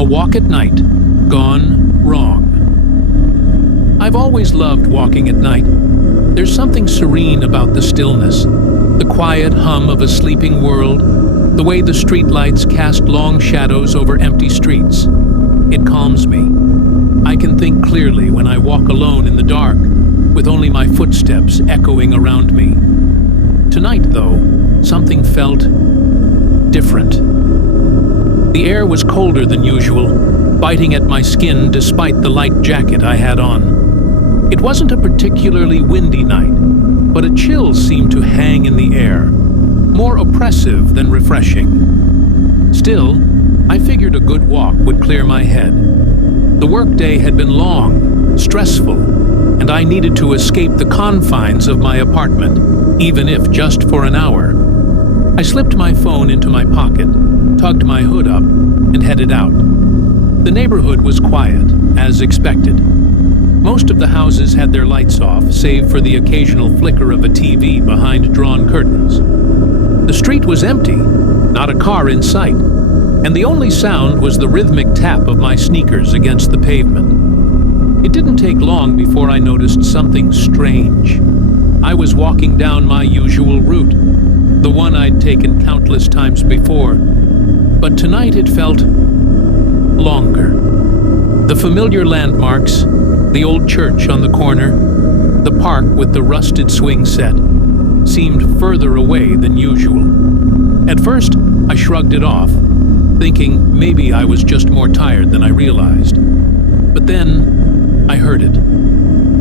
A walk at night, gone wrong. I've always loved walking at night. There's something serene about the stillness, the quiet hum of a sleeping world, the way the streetlights cast long shadows over empty streets. It calms me. I can think clearly when I walk alone in the dark, with only my footsteps echoing around me. Tonight, though, something felt different. The air was colder than usual, biting at my skin despite the light jacket I had on. It wasn't a particularly windy night, but a chill seemed to hang in the air, more oppressive than refreshing. Still, I figured a good walk would clear my head. The workday had been long, stressful, and I needed to escape the confines of my apartment, even if just for an hour. I slipped my phone into my pocket, tugged my hood up, and headed out. The neighborhood was quiet, as expected. Most of the houses had their lights off, save for the occasional flicker of a TV behind drawn curtains. The street was empty, not a car in sight, and the only sound was the rhythmic tap of my sneakers against the pavement. It didn't take long before I noticed something strange. I was walking down my usual route, the one I'd taken countless times before, but tonight it felt longer. The familiar landmarks, the old church on the corner, the park with the rusted swing set, seemed further away than usual. At first, I shrugged it off, thinking maybe I was just more tired than I realized. But then, I heard it.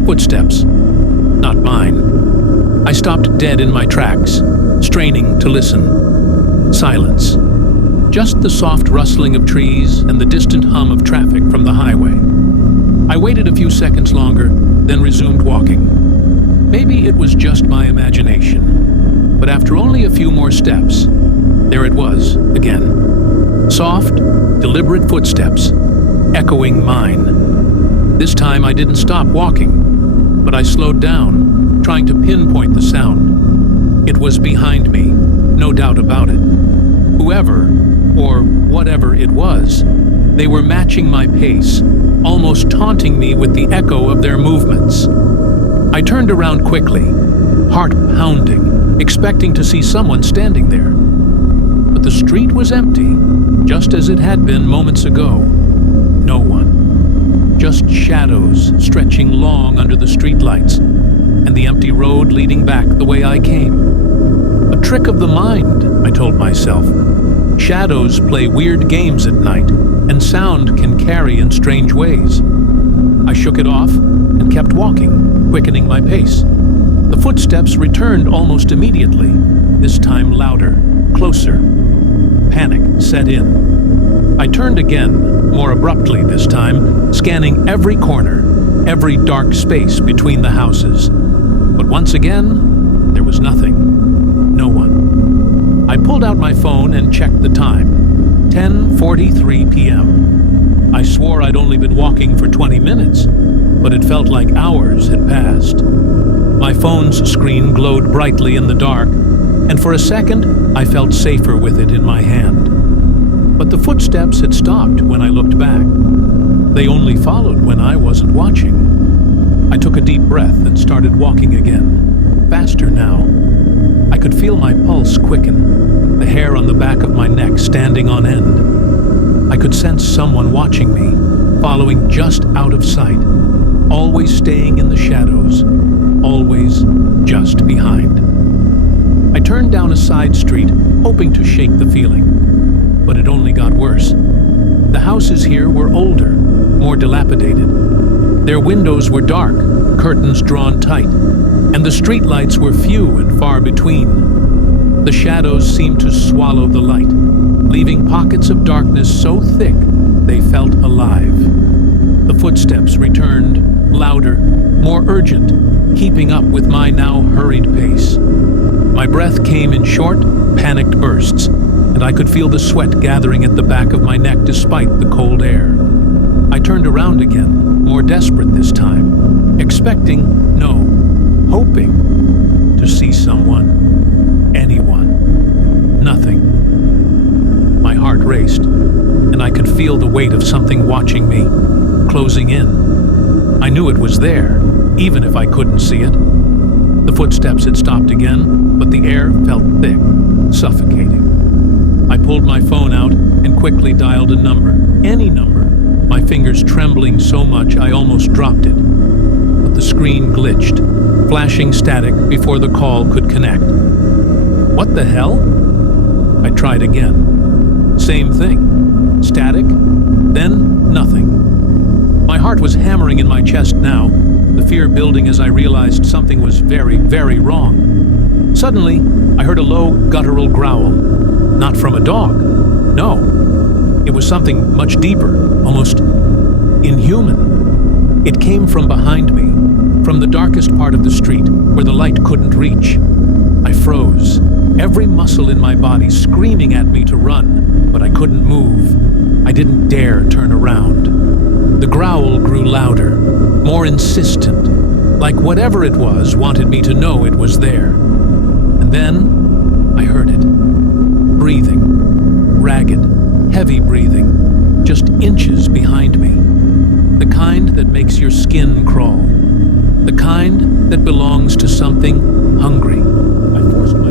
Footsteps. Not mine. I stopped dead in my tracks, straining to listen. Silence. Just the soft rustling of trees and the distant hum of traffic from the highway. I waited a few seconds longer, then resumed walking. Maybe it was just my imagination, but after only a few more steps, there it was again. Soft, deliberate footsteps, echoing mine. This time I didn't stop walking, but I slowed down, trying to pinpoint the sound. It was behind me, no doubt about it. Whoever, or whatever it was, they were matching my pace, almost taunting me with the echo of their movements. I turned around quickly, heart pounding, expecting to see someone standing there. But the street was empty, just as it had been moments ago. No one. Just shadows stretching long under the streetlights, and the empty road leading back the way I came. A trick of the mind, I told myself. Shadows play weird games at night, and sound can carry in strange ways. I shook it off and kept walking, quickening my pace. The footsteps returned almost immediately, this time louder, closer. Panic set in. I turned again, more abruptly this time, scanning every corner, every dark space between the houses. But once again, there was nothing. No one. I pulled out my phone and checked the time. 10:43 p.m. I swore I'd only been walking for 20 minutes, but it felt like hours had passed. My phone's screen glowed brightly in the dark, and for a second, I felt safer with it in my hand. But the footsteps had stopped when I looked back. They only followed when I wasn't watching. I took a deep breath and started walking again, faster now. I could feel my pulse quicken, the hair on the back of my neck standing on end. I could sense someone watching me, following just out of sight, always staying in the shadows, always just behind. I turned down a side street, hoping to shake the feeling, but it only got worse. The houses here were older, more dilapidated. Their windows were dark, curtains drawn tight, and the streetlights were few and far between. The shadows seemed to swallow the light, leaving pockets of darkness so thick they felt alive. The footsteps returned, louder, more urgent, keeping up with my now hurried pace. My breath came in short, panicked bursts, and I could feel the sweat gathering at the back of my neck despite the cold air. I turned around again, more desperate this time, expecting, no, hoping to see someone, anyone. Nothing. My heart raced, and and I could feel the weight of something watching me, closing in. I knew it was there, even if I couldn't see it. The footsteps had stopped again, but the air felt thick, suffocating. I pulled my phone out and quickly dialed a number, any number, my fingers trembling so much I almost dropped it. But the screen glitched, flashing static before the call could connect. What the hell? I tried again. Same thing. Static, then nothing. My heart was hammering in my chest now, the fear building as I realized something was very, very wrong. Suddenly, I heard a low, guttural growl. Not from a dog. No. It was something much deeper, almost inhuman. It came from behind me, from the darkest part of the street, where the light couldn't reach. I froze, every muscle in my body screaming at me to run, but I couldn't move. I didn't dare turn around. The growl grew louder, more insistent, like whatever it was wanted me to know it was there. And then I heard it. Breathing. Ragged, heavy breathing, just inches behind me. The kind that makes your skin crawl. The kind that belongs to something hungry. I forced my